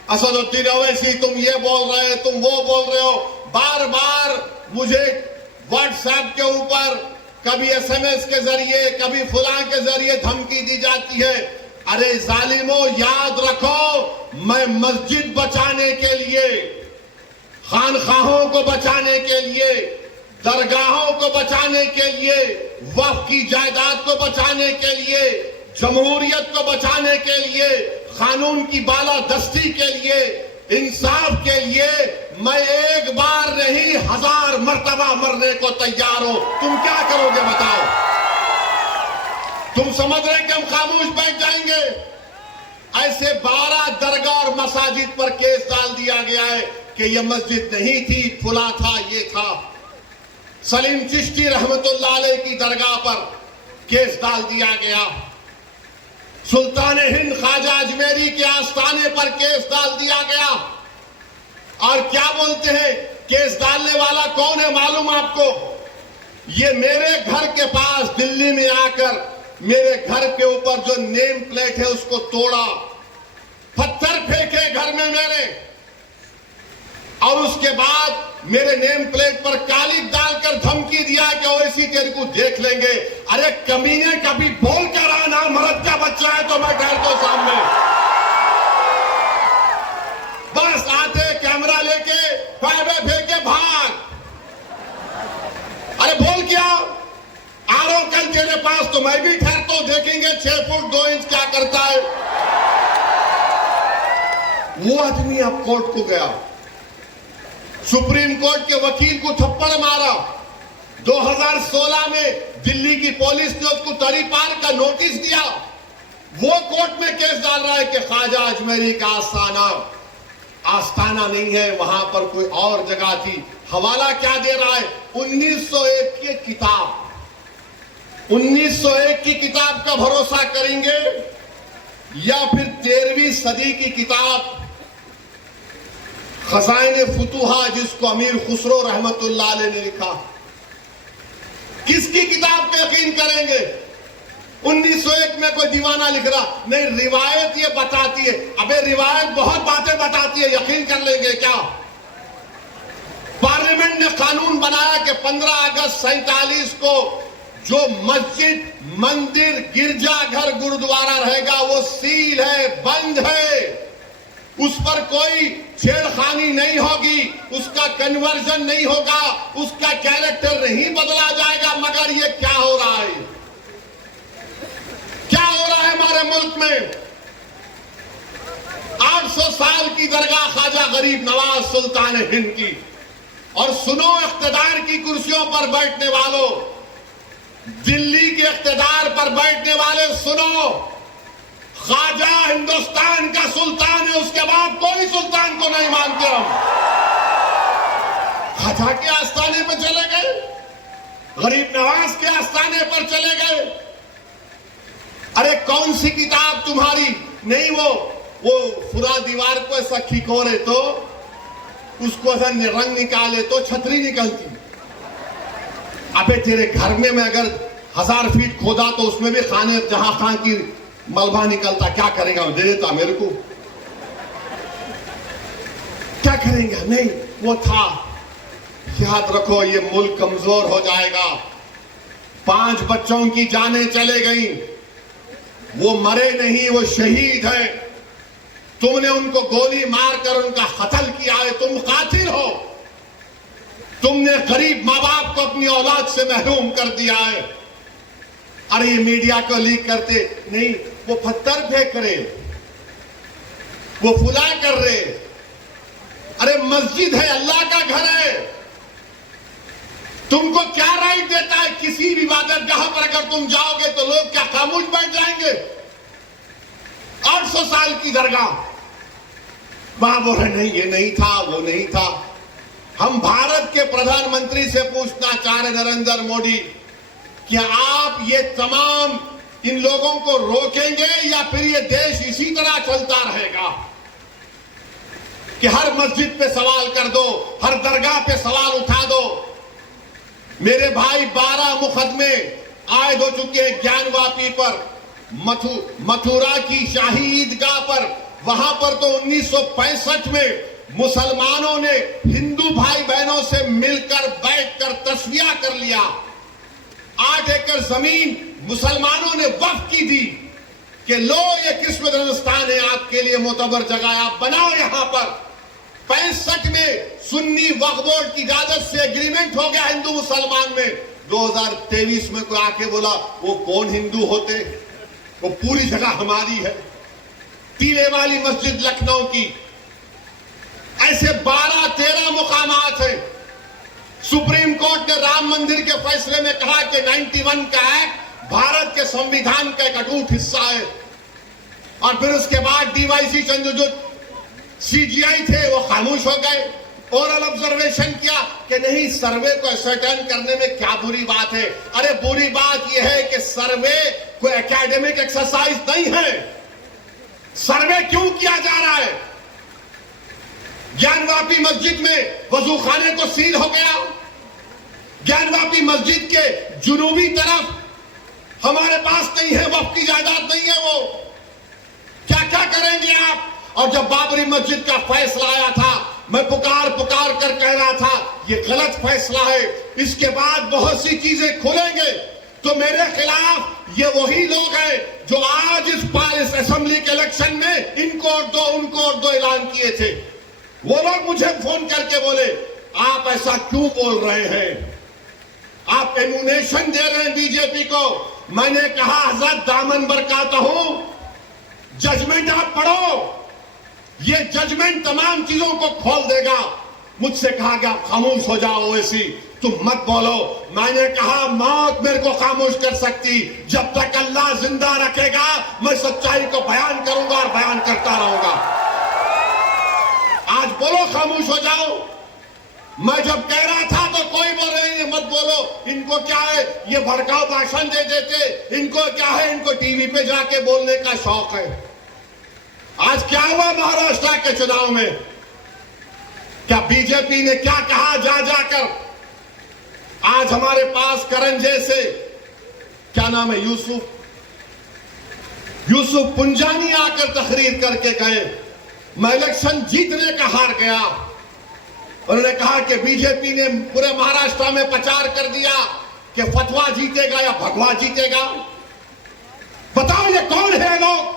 اسد الدین اویسی تم یہ بول رہے ہو, تم وہ بول رہے ہو. بار بار مجھے واٹس ایپ کے اوپر کبھی SMS کے ذریعے, کبھی فلاں کے ذریعے دھمکی دی جاتی ہے. ارے ظالموں, یاد رکھو, میں مسجد بچانے کے لیے, خانخواہوں کو بچانے کے لیے, درگاہوں کو بچانے کے لیے, وقف کی جائیداد کو بچانے کے لیے, جمہوریت کو بچانے کے لیے, قانون کی بالادستی کے لیے, انصاف کے لیے میں ایک بار نہیں 1000 مرتبہ مرنے کو تیار ہوں. تم کیا کرو گے بتاؤ؟ تم سمجھ رہے کہ ہم خاموش بیٹھ جائیں گے؟ ایسے 12 درگاہ اور مساجد پر کیس ڈال دیا گیا ہے کہ یہ مسجد نہیں تھی, پھلا تھا, یہ تھا. سلیم چشتی رحمت اللہ علیہ کی درگاہ پر کیس ڈال دیا گیا. سلطان ہند خواجہ اجمیری کے آستانے پر کیس ڈال دیا گیا. اور کیا بولتے ہیں, کیس ڈالنے والا کون ہے معلوم آپ کو؟ یہ میرے گھر کے پاس دلی میں آ کر میرے گھر کے اوپر جو نیم پلیٹ ہے اس کو توڑا, پتھر پھینکے گھر میں میرے, اور اس کے بعد میرے نیم پلیٹ پر کالک ڈال کر دھمکی دیا کہ اویسی تیرے کو دیکھ لیں گے. ارے کمینے, کبھی بول کر آنا, مرد کا بچہ ہے تو میں گھر کو سامنے. بس آتے کیمرہ لے کے فائبے پھینکے بھاگ. ارے بول کیا آ رہا ہوں کل تیرے پاس تو میں بھی ٹھہرتا ہوں, دیکھیں گے 6 فٹ 2 انچ کیا کرتا ہے. وہ آدمی اب کورٹ کو گیا, سپریم کورٹ کے وکیل کو تھپڑ مارا. 2016 میں دلی کی پولیس نے اس کو تڑی پار کا نوٹس دیا. وہ کورٹ میں کیس ڈال رہا ہے کہ خواجہ اجمیری کا آستانہ نہیں ہے, وہاں پر کوئی اور جگہ تھی. حوالہ کیا دے رہا ہے؟ 1901 کی کتاب, 1901 کی کتاب کا بھروسہ کریں گے یا پھر 13ویں صدی کی کتاب خزائن فتوحا جس کو امیر خسرو رحمت اللہ علیہ نے لکھا؟ کس کی کتاب پہ یقین کریں گے؟ 1901 میں کوئی دیوانہ لکھ رہا نہیں، روایت یہ بتاتی ہے. ابے روایت بہت باتیں بتاتی ہے، یقین کر لیں گے کیا؟ پارلیمنٹ نے قانون بنایا کہ 15 اگست 47 کو جو مسجد، مندر، گرجا گھر، گرودوارہ رہے گا وہ سیل ہے، بند ہے، اس پر کوئی چھیڑ خانی نہیں ہوگی، اس کا کنورژن نہیں ہوگا، اس کا کیریکٹر نہیں بدلا جائے گا. مگر یہ کیا ہو رہا ہے؟ کیا ہو رہا ہے ہمارے ملک میں؟ 800 سال کی درگاہ خواجہ غریب نواز سلطان ہند کی. اور سنو اقتدار کی کرسیوں پر بیٹھنے والوں، دلی کے اقتدار پر بیٹھنے والے سنو، خواجہ ہندوستان کا سلطان ہے، اس کے بعد کوئی سلطان کو نہیں مانتے ہم. خواجہ کے آستانے پر چلے گئے، غریب نواز کے آستانے پر چلے گئے. ارے کون سی کتاب تمہاری؟ نہیں وہ پورا دیوار کو ایسا کھکورے تو اس کو ایسا رنگ نکالے تو چھتری نکلتی. ابے تیرے گھر میں اگر 1000 فیٹ کھودا تو اس میں بھی خانے جہاں خان کی ملبہ نکلتا، کیا کرے گا؟ دے دیتا میرے کو، کیا کریں گا؟ نہیں وہ تھا. یاد رکھو یہ ملک کمزور ہو جائے گا. 5 بچوں کی جانیں چلے گئیں، وہ مرے نہیں، وہ شہید ہیں. تم نے ان کو گولی مار کر ان کا قتل کیا ہے، تم قاتل ہو. تم نے غریب ماں باپ کو اپنی اولاد سے محروم کر دیا ہے. ارے یہ میڈیا کو لیک کرتے نہیں، وہ پتھر پھینک رہے، وہ فلا کر رہے. ارے مسجد ہے، اللہ کا گھر ہے. تم کو کیا رائٹ دیتا ہے کسی بھی عبادت گاہ پر اگر تم جاؤ گے تو لوگ کیا خاموش بیٹھ جائیں گے؟ 800 سال کی درگاہ، وہاں بول رہے نہیں یہ نہیں تھا، وہ نہیں تھا. ہم بھارت کے پردھان منتری سے پوچھنا چاہ رہے نریندر مودی، کہ آپ یہ تمام ان لوگوں کو روکیں گے یا پھر یہ دیش اسی طرح چلتا رہے گا کہ ہر مسجد پہ سوال کر دو، ہر درگاہ پہ سوال اٹھا دو؟ میرے بھائی 12 مقدمے عائد ہو چکے ہیں گیان واپی پر، متھورا کی شاہی عیدگاہ پر. وہاں پر تو 1965 میں مسلمانوں نے ہندو بھائی بہنوں سے مل کر بیٹھ کر تصفیہ کر لیا. 8 ایکڑ زمین مسلمانوں نے وقف کی دی کہ لو یہ قسمت ہندوستان ہے، آپ کے لیے معتبر جگہ ہے، آپ بناؤ یہاں پر. 65 میں سنی وقف بورڈ کی اجازت سے ایگریمنٹ ہو گیا ہندو مسلمان میں. 2023 میں کوئی آ کے بولا وہ کون ہندو ہوتے، وہ پوری جگہ ہماری ہے. ٹیلے والی مسجد لکھنؤ کی، ایسے 12-13 مقامات ہیں. سپریم کورٹ نے رام مندر کے فیصلے میں کہا کہ 91 کا ایکٹ بھارت کے سنویدھان کا ایک اٹوٹ حصہ ہے. اور پھر اس کے بعد ڈی وائی سی چندرچوڈ CGI تھے وہ خاموش ہو گئے. اورل آبزرویشن کیا کہ نہیں، سروے کو اسرٹین کرنے میں کیا بری بات ہے؟ ارے بری بات یہ ہے کہ سروے کوئی اکیڈمک ایکسرسائز نہیں ہے. سروے کیوں کیا جا رہا ہے؟ گیان واپی مسجد میں وضو خانے کو سیل ہو گیا. گیان واپی مسجد کے جنوبی طرف ہمارے پاس نہیں ہے، وقف کی جائیداد نہیں ہے. وہ کیا کریں گے آپ؟ اور جب بابری مسجد کا فیصلہ آیا تھا میں پکار کر کہہ رہا تھا یہ غلط فیصلہ ہے، اس کے بعد بہت سی چیزیں کھلیں گے. تو میرے خلاف یہ وہی لوگ ہیں جو آج اس اسمبلی کے الیکشن میں ان کو ووٹ دو اعلان کیے تھے. وہ لوگ مجھے فون کر کے بولے آپ ایسا کیوں بول رہے ہیں، آپ ایمونیشن دے رہے ہیں بی جے پی کو. میں نے کہا حضرت دامن برکاتا ہوں، ججمنٹ آپ پڑھو، یہ ججمنٹ تمام چیزوں کو کھول دے گا. مجھ سے کہا کہ آپ خاموش ہو جاؤ، ایسی تم مت بولو. میں نے کہا موت میرے کو خاموش کر سکتی، جب تک اللہ زندہ رکھے گا میں سچائی کو بیان کروں گا اور بیان کرتا رہوں گا. آج بولو خاموش ہو جاؤ. میں جب کہہ رہا تھا تو کوئی بول رہے ہیں مت بولو، ان کو کیا ہے، یہ بھڑکاؤ بھاشن دے دیتے، ان کو کیا ہے، ان کو ٹی وی پہ جا کے بولنے کا شوق ہے۔ آج کیا ہوا مہاراشٹر کے چناؤ میں؟ کیا بی جے پی نے کیا کہا جا جا کر؟ آج ہمارے پاس کرن جیسے کیا نام ہے یوسف پنجانی آ کر تقریر کر کے گئے، میں الیکشن جیتنے کا ہار گیا۔ انہوں نے کہا کہ بی جے پی نے پورے مہاراشٹر میں پرچار کر دیا کہ فتوا جیتے گا یا بھگوا جیتے گا۔ بتاؤ یہ کون ہے لوگ؟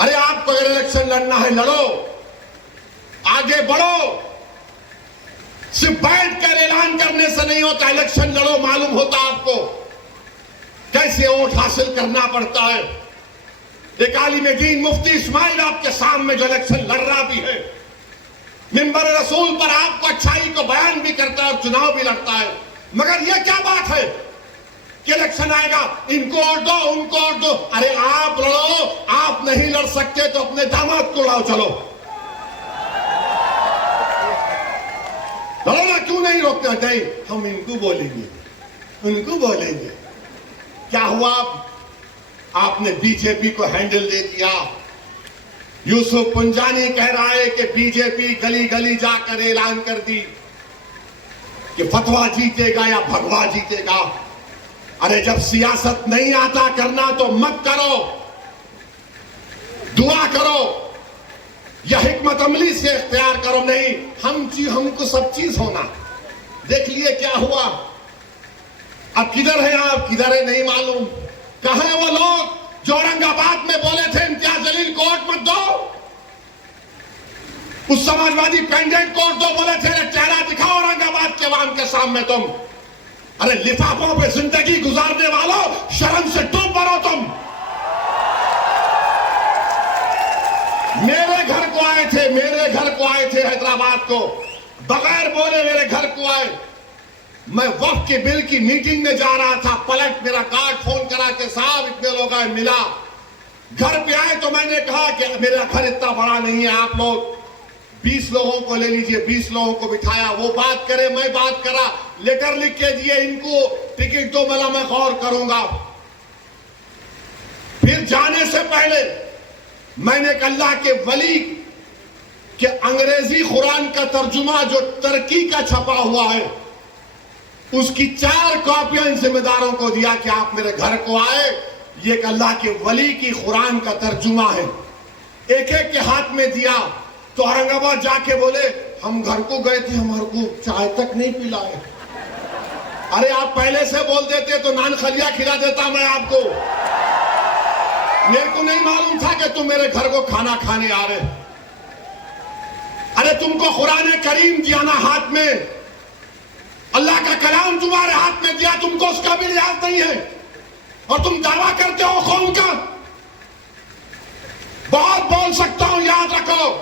ارے آپ کو اگر الیکشن لڑنا ہے لڑو، آگے بڑھو، صرف بیٹھ کر اعلان کرنے سے نہیں ہوتا، الیکشن لڑو، معلوم ہوتا آپ کو کیسے ووٹ حاصل کرنا پڑتا ہے۔ ایک عالم دین مفتی اسماعیل آپ کے سامنے جو الیکشن لڑ رہا بھی ہے، منبر رسول پر آپ کو اچھائی کو بیان بھی کرتا ہے اور چناؤ بھی لڑتا ہے، مگر یہ کیا بات ہے کہ الیکشن آئے گا ان کو ووٹ دو ان کو ووٹ دو؟ ارے آپ لڑو، آپ نہیں لڑ سکتے تو اپنے داماد کو لاؤ، چلو لڑو نا، کیوں نہیں روکتے؟ نہیں ہم ان کو بولیں گے، ان کو بولیں گے۔ کیا ہوا؟ آپ نے بی جے پی کو ہینڈل دے دیا۔ یوسف پنجانی کہہ رہا ہے کہ بی جے پی گلی گلی جا کر اعلان کر دی کہ فتوا جیتے گا یا بھگوا جیتے گا۔ ارے جب سیاست نہیں آتا کرنا تو مت کرو، دعا کرو یا حکمت عملی سے اختیار کرو۔ نہیں، ہم کو سب چیز ہونا۔ دیکھ لیے کیا ہوا، اب کدھر ہیں آپ، کدھر ہے نہیں معلوم۔ کہاں ہیں وہ لوگ جو اورنگ آباد میں بولے تھے امتیاز جلیل کو ووٹ مت دو؟ اس سماجوادی کینڈیڈیٹ کو ووٹ دو بولے تھے، چہرہ دکھاؤ اورنگ آباد کے عوام کے سامنے تم۔ ارے لفافوں پہ زندگی گزارنے والوں، شرم سے ڈوب مرو تم۔ میرے گھر کو آئے تھے حیدرآباد کو، بغیر بولے میرے گھر کو آئے۔ میں وقف کے بل کی میٹنگ میں جا رہا تھا، پلٹ میرا گارڈ فون کرا کہ صاحب اتنے لوگ آئے، ملا۔ گھر پہ آئے تو میں نے کہا کہ میرا گھر اتنا بڑا نہیں ہے، آپ لوگ 20 لوگوں کو لے لیجئے۔ 20 لوگوں کو بٹھایا، وہ بات کرے میں بات کرا، لیٹر لکھ کے دیے، ان کو ٹکٹ دو، بلا میں غور کروں گا۔ پھر جانے سے پہلے میں نے ایک اللہ کے ولی کہ انگریزی قرآن کا ترجمہ جو ترکی کا چھپا ہوا ہے، اس کی 4 کاپیاں ان ذمہ داروں کو دیا کہ آپ میرے گھر کو آئے، یہ ایک اللہ کے ولی کی قرآن کا ترجمہ ہے۔ ایک ایک کے ہاتھ میں دیا تو اورنگ آباد جا کے بولے ہم گھر کو گئے تھے، ہمارے کو چائے تک نہیں پلائے۔ ارے آپ پہلے سے بول دیتے تو نان خلیہ کھلا دیتا میں آپ کو۔ میرے کو نہیں معلوم تھا کہ تم میرے گھر کو کھانا کھانے آ رہے۔ ارے تم کو قرآن کریم دیا نا ہاتھ میں، اللہ کا کلام تمہارے ہاتھ میں دیا، تم کو اس کا بھی لحاظ نہیں ہے، اور تم دعویٰ کرتے ہو قوم کا۔ بہت بول سکتا ہوں، یاد رکھو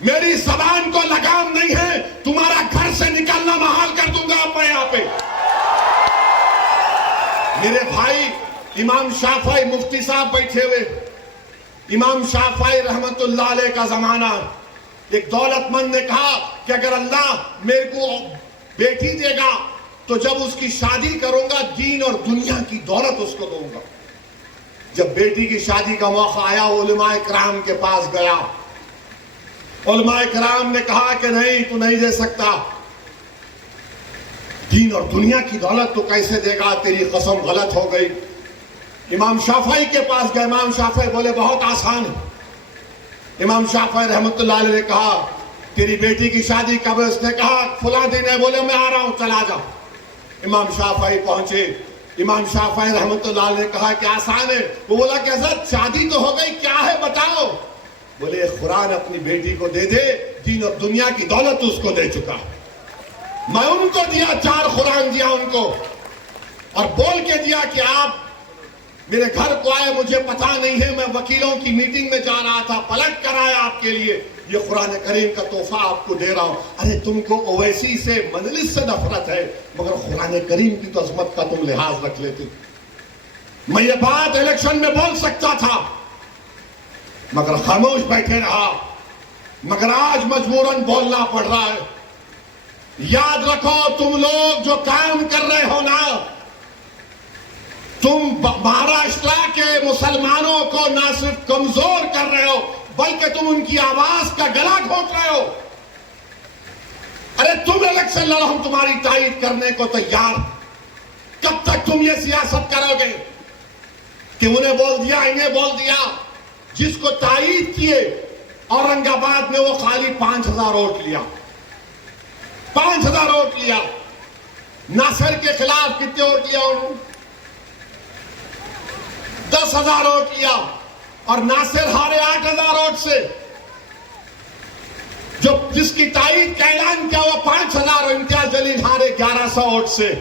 میری زبان کو لگام نہیں ہے، تمہارا گھر سے نکلنا محال کر دوں گا میں یہاں پہ۔ میرے بھائی امام شافعی مفتی صاحب بیٹھے ہوئے، امام شافعی رحمت اللہ علیہ کا زمانہ، ایک دولت مند نے کہا کہ اگر اللہ میرے کو بیٹی دے گا تو جب اس کی شادی کروں گا دین اور دنیا کی دولت اس کو دوں گا۔ جب بیٹی کی شادی کا موقع آیا علماء کرام کے پاس گیا، علماء کرام نے کہا کہ نہیں تو نہیں دے سکتا، دین اور دنیا کی دولت تو کیسے دے گا، تیری قسم غلط ہو گئی۔ امام شافعی کے پاس گئے، امام شافعی بولے بہت آسان ہے۔ امام شافعی رحمت اللہ علیہ نے کہا تیری بیٹی کی شادی کب ہے؟ اس نے کہا فلاں دن ہے۔ بولے میں آ رہا ہوں، چلا جا۔ امام شافعی پہنچے، امام شافعی رحمت اللہ علیہ نے کہا کہ آسان ہے۔ وہ بولا کہ حضرت شادی تو ہو گئی، کیا ہے بتاؤ؟ بولے قرآن اپنی بیٹی کو دے دے، دین اور دنیا کی دولت اس کو دے چکا، میں ان کو دیا، 4 قرآن دیا ان کو، اور بول کے دیا کہ آپ میرے گھر کو آئے، مجھے پتا نہیں ہے، میں وکیلوں کی میٹنگ میں جا رہا تھا، پلٹ کر آیا آپ کے لیے، یہ قرآن کریم کا تحفہ آپ کو دے رہا ہوں۔ ارے تم کو اویسی سے مجلس سے نفرت ہے، مگر قرآن کریم کی تو عظمت کا تم لحاظ رکھ لیتے۔ میں یہ بات الیکشن میں بول سکتا تھا مگر خاموش بیٹھے رہا، مگر آج مجبوراً بولنا پڑ رہا ہے۔ یاد رکھو تم لوگ جو کام کر رہے ہو نا، تم مہاراشٹر کے مسلمانوں کو نہ صرف کمزور کر رہے ہو بلکہ تم ان کی آواز کا گلا گھونٹ رہے ہو۔ ارے تم الیکشن لڑو، ہم تمہاری تائید کرنے کو تیار۔ کب تک تم یہ سیاست کرو گے کہ انہیں بول دیا انہیں بول دیا؟ جس کو تائید کیے اورنگ آباد میں وہ خالی 5000 ووٹ لیا، 5000 ووٹ لیا۔ ناصر کے خلاف کتنے ووٹ لیا انہوں نے؟ 10,000 ووٹ لیا، اور ناصر ہارے 8,000 ووٹ سے۔ جو جس کی تائید کا اعلان کیا وہ 5,000، اور امتیاز جلیل ہارے 1,100 ووٹ سے۔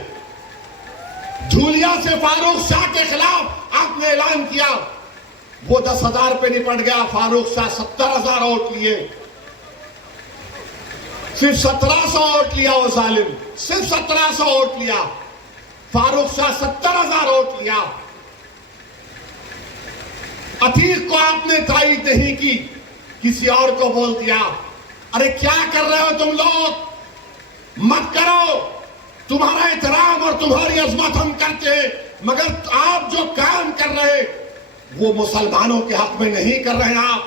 دھولیا سے فاروق شاہ کے خلاف آپ نے اعلان کیا، وہ 10,000 پہ نپٹ گیا، فاروق شاہ 70,000 ووٹ لیے۔ صرف 1,700 ووٹ لیا وہ ظالم، صرف 1,700 ووٹ لیا۔ فاروق شاہ 70,000 ووٹ لیا۔ عتیق کو آپ نے تائید نہیں کی، کسی اور کو بول دیا۔ ارے کیا کر رہے ہو تم لوگ؟ مت کرو۔ تمہارا احترام اور تمہاری عظمت ہم کرتے ہیں، مگر آپ جو کام کر رہے وہ مسلمانوں کے حق میں نہیں کر رہے ہیں۔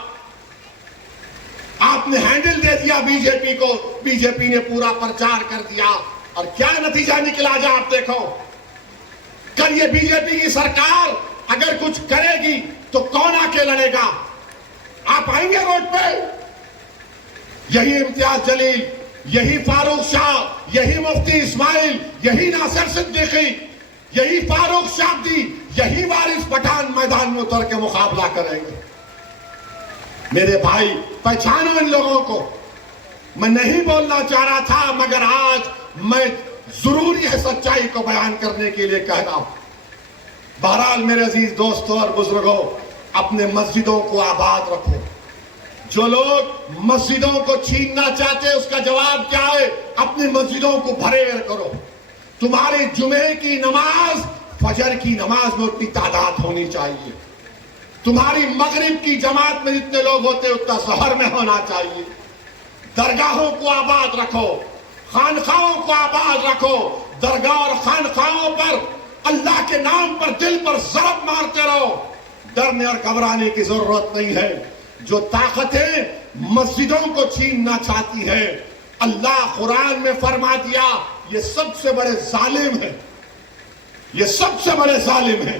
آپ نے ہینڈل دے دیا بی جے پی کو، بی جے پی نے پورا پرچار کر دیا، اور کیا نتیجہ نکلا جا آپ دیکھو۔ کل یہ بی جے پی کی سرکار اگر کچھ کرے گی تو کون آ کے لڑے گا؟ آپ آئیں گے روڈ پہ؟ یہی امتیاز جلیل، یہی فاروق شاہ، یہی مفتی اسماعیل، یہی ناصر صدیقی، یہی فاروق شابدی، یہی وارث پٹھان میدان میں اتر کے مقابلہ کریں گے۔ میرے بھائی پہچانو ان لوگوں کو۔ میں نہیں بولنا چاہ رہا تھا، مگر آج میں ضروری ہے سچائی کو بیان کرنے کے لیے کہہ رہا ہوں۔ بہرحال میرے عزیز دوستوں اور بزرگوں، اپنے مسجدوں کو آباد رکھو۔ جو لوگ مسجدوں کو چھیننا چاہتے ہیں اس کا جواب کیا ہے؟ اپنی مسجدوں کو بھرے کرو۔ تمہاری جمعے کی نماز فجر کی نماز میں اتنی تعداد ہونی چاہیے۔ تمہاری مغرب کی جماعت میں جتنے لوگ ہوتے ہیں اتنا سحر میں ہونا چاہیے۔ درگاہوں کو آباد رکھو، خانخواہوں کو آباد رکھو۔ درگاہ اور خانخواہوں پر اللہ کے نام پر دل پر ضرب مارتے رہو۔ ڈرنے اور گھبرانے کی ضرورت نہیں ہے۔ جو طاقتیں مسجدوں کو چھیننا چاہتی ہیں، اللہ قرآن میں فرما دیا یہ سب سے بڑے ظالم ہیں، یہ سب سے بڑے ظالم ہیں۔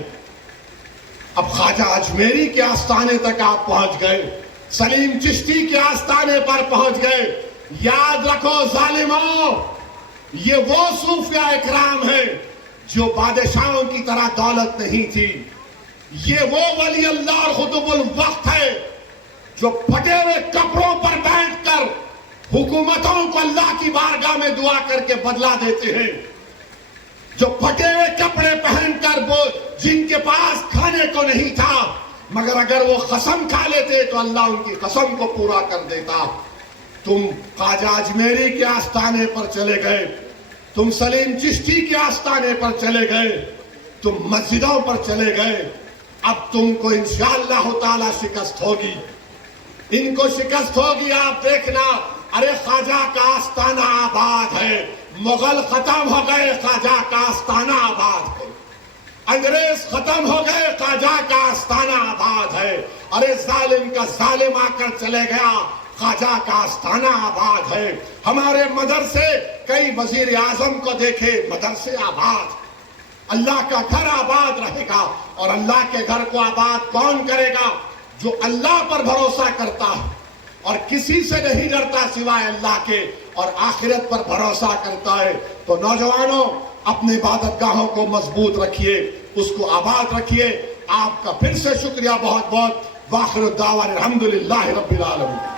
اب خواجہ اجمیری کے آستانے تک آپ پہنچ گئے، سلیم چشتی کے آستانے پر پہنچ گئے۔ یاد رکھو ظالموں، یہ وہ صوفیاء اکرام ہیں جو بادشاہوں کی طرح دولت نہیں تھی۔ یہ وہ ولی اللہ اور قطب الوقت ہے جو پھٹے ہوئے کپڑوں پر بیٹھ کر حکومتوں کو اللہ کی بارگاہ میں دعا کر کے بدلہ دیتے ہیں، جو پھٹے ہوئے کپڑے پہن کر وہ جن کے پاس کھانے کو نہیں تھا، مگر اگر وہ قسم کھا لیتے تو اللہ ان کی قسم کو پورا کر دیتا۔ تم خواجہ اجمیری کے آستانے پر چلے گئے، تم سلیم چشتی کے آستانے پر چلے گئے، تم مسجدوں پر چلے گئے۔ اب تم کو انشاءاللہ تعالی شکست ہوگی، ان کو شکست ہوگی۔ آپ دیکھنا، ارے خواجہ کا آستانہ آباد ہے، مغل ختم ہو گئے، خواجہ کا آستانہ آباد ہے، انگریز ختم ہو گئے، خواجہ کا آستانہ آباد ہے۔ ارے ظالم کا ظالم آ کر چلے گیا، خواجہ کا آستانہ آباد ہے۔ ہمارے مدرسے، کئی وزیر اعظم کو دیکھے، مدرسے آباد، اللہ کا گھر آباد رہے گا۔ اور اللہ کے گھر کو آباد کون کرے گا؟ جو اللہ پر بھروسہ کرتا ہے اور کسی سے نہیں ڈرتا سوائے اللہ کے، اور آخرت پر بھروسہ کرتا ہے۔ تو نوجوانوں، اپنے عبادت گاہوں کو مضبوط رکھیے، اس کو آباد رکھیے۔ آپ کا پھر سے شکریہ بہت بہت۔ وآخر الدعوانا الحمدللہ رب العالمین۔